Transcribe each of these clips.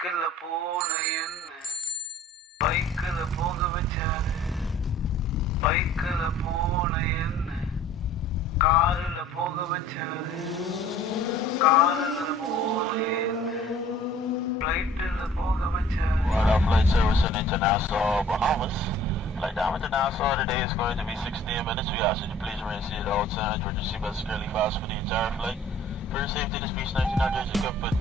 சைக்கிள்ல போன என்ன பைக்கில் போக வச்சாரு. பைக்கில் போன என்ன காரில் போக வச்சாரு. காரில் போன என்ன ஃப்ளைட்டில் போக வச்சாரு. Flight service in International Bahamas. Flight down to Nassau today is going to be 16 minutes. We ask you to please remain seated all times. We're just seatbelts securely fast for the entire flight. For your safety, this speech 19 not jersey cup, but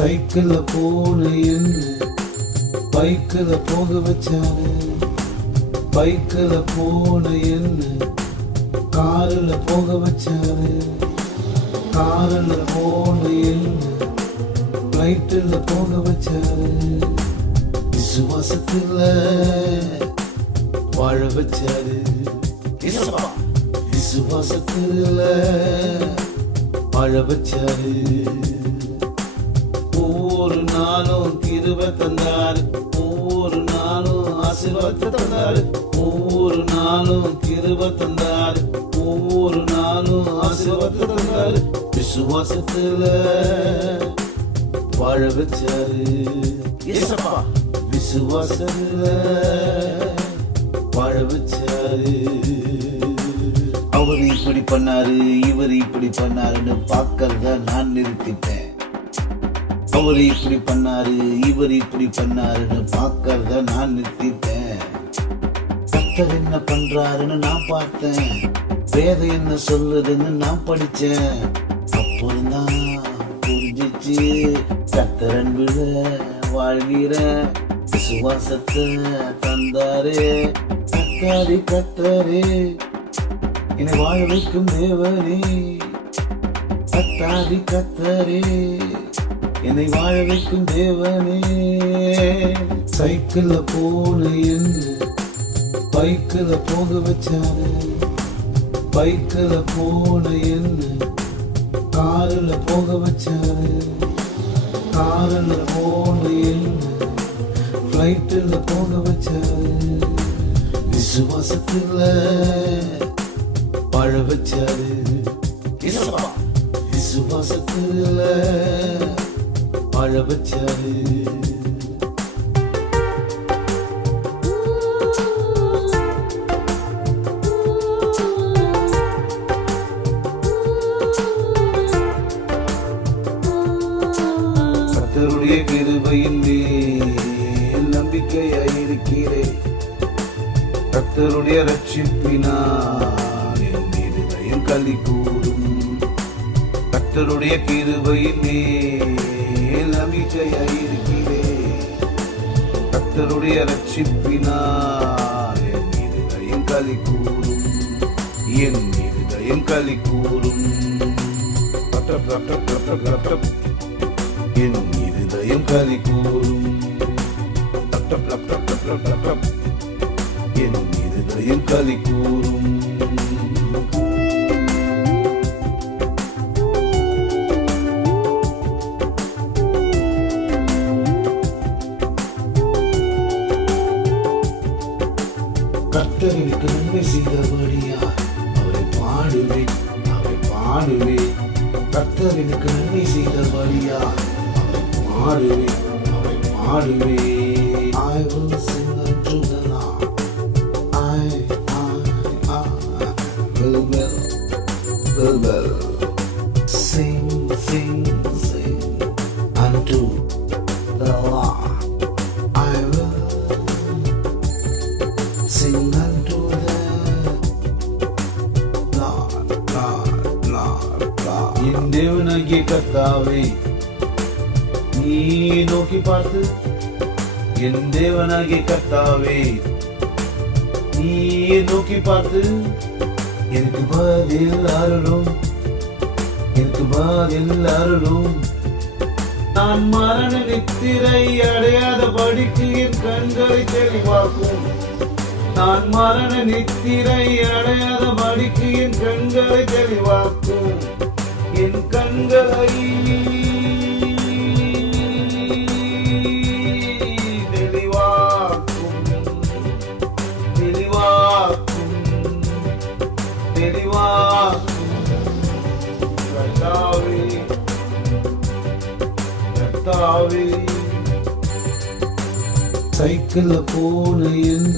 சைக்கிள்ல போன என்ன பைக்கில் போக வச்சாரு. பைக்கில் போன என்ன காரில் போக வச்சாரு. காரில் போன என்ன ஃப்ளைட்டில் போக வச்சாரு. விசுவாசத்தில் வாழ வச்சாரு. விசுவாசத்தில் வாழ வச்சாரு. ஒவ்வொரு நாளும் கிருபை தந்தாரு. ஒவ்வொரு நாளும் ஆசீர்வாதத்தை தந்தாரு. ஒவ்வொரு நாளும் கிருபை தந்தாரு. ஒவ்வொரு நாளும் ஆசீர்வாதத்தை தந்தாரு. விசுவாசத்துல வாழ வச்சாரு. விசுவாசத்துல வாழ வச்சாரு. அவர் இப்படி பண்ணாரு, இவர் இப்படி பண்ணாருன்னு பார்க்கறத நான் நிறுத்திட்டேன். அவர் இப்படி பண்ணாரு, இவர் இப்படி பண்ணாருன்னு பார்க்கறத நான் நிறுத்திட்டேன். கர்த்தர் என்ன பண்றாருன்னு நான் பார்த்தேன். வேதம் என்ன சொல்லுதுன்னு நான் படிச்சேன். அப்போதான் புரிஞ்சிச்சு கர்த்தர் அன்புல வாழ்கிற விசுவாசத்தை தந்தாரே. கர்த்தாரி கர்த்தரே என்னை வாழ வைக்கும் தேவனே. கர்த்தாரி கர்த்தரே என்னை வாழ வைக்கும் தேவனே. சைக்கிள்ல போன என்ன பைக்கில் போக வச்சாரு. பைக்கில் போன என்ன காரில் போக வச்சாரு. காரில் போன என்ன ஃப்ளைட்டில் போக வச்சாரு. விசுவாசத்தில் வாழ வச்சாரு. விசுவாசத்தில் வாழ வச்சாரு. கர்த்தருடைய கிருபையின் மேல் நம்பிக்கையாயிருக்கிறேன். கர்த்தருடைய ரட்சிப்பினால் என் இருதயம் களி கூறும். கர்த்தருடைய கிருபையின் மேல் நம்பிக்கையாயிருக்கிறேன். கர்த்தருடைய ரட்சிப்பினால் என் இருதயம் களி கூறும். என் இருதயம் களி கூறும். என் இருதயம் களி கூறும். என் இருதயம் களி கூறும். கர்த்தர் எனக்கு நன்மை செய்தபடியா அவரை பாடுவேன், அவரை பாடுவேன். கர்த்தர் எனக்கு நன்மை செய்தபடியா அவரை பாடுவேன், அவரை பாடுவேன். I will sing unto the Lord. I will sing unto the Lord. I will sing unto the Lord. என் தேவனாகிய கர்த்தாவே நீ நோக்கி பார்த்து. என் தேவனாகிய கர்த்தாவே நீ நோக்கி பார்த்து எனக்கு பதில் அருளும். எனக்கு பதில் அருளும். நான் மரண நித்திரை அடையாத படிக்கு என் கண்களை தெளிவாக்கும். நான் மரண நித்திரை அடையாத படிக்கு என் கண்களை தெளிவாக்கும். என் கண்களை கத்தாவே. சைக்கிள்ல போன என்ன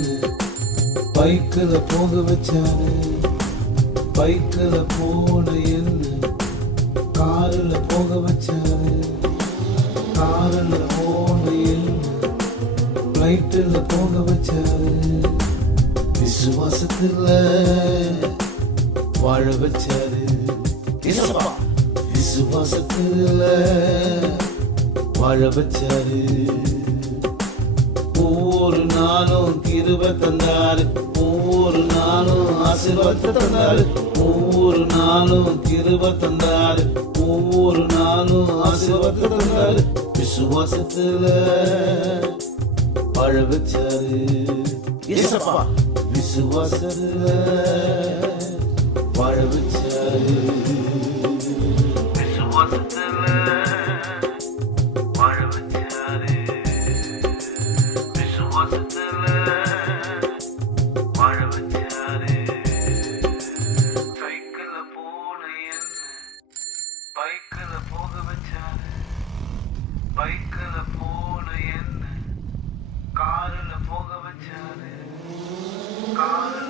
பைக்கில் போக வச்சாரு, பைக்கில் போன என்ன காரில் போக வச்சாரு, காரில் போன என்ன ஃப்ளைட்டில் போக வச்சாரு. விசுவாசத்துல வாழ வச்சாரு, விசுவாசத்துல வாழ வச்சாரு. ஒவ்வொரு நாளும் கிருபை தந்தாரு, ஒவ்வொரு நாளும் ஆசீர்வாதத்தை தந்தாரு, ஒவ்வொரு நாளும் கிருபை தந்தாரு, ஒவ்வொரு நாளும் ஆசீர்வாதத்தை தந்தாரு. விசுவாசத்துல வாழ வச்சாரு, விசுவாசத்துல வாழ வச்சாரு, விசுவாசத்துல வாழ வச்சாரு, விசுவாசத்துல வாழ வச்சாரு. சைக்கிள்ல போன என்ன பைக்கில் போக வச்சாரு, பைக்கில் போன என்ன காரில் போக வச்சாரு, காரில்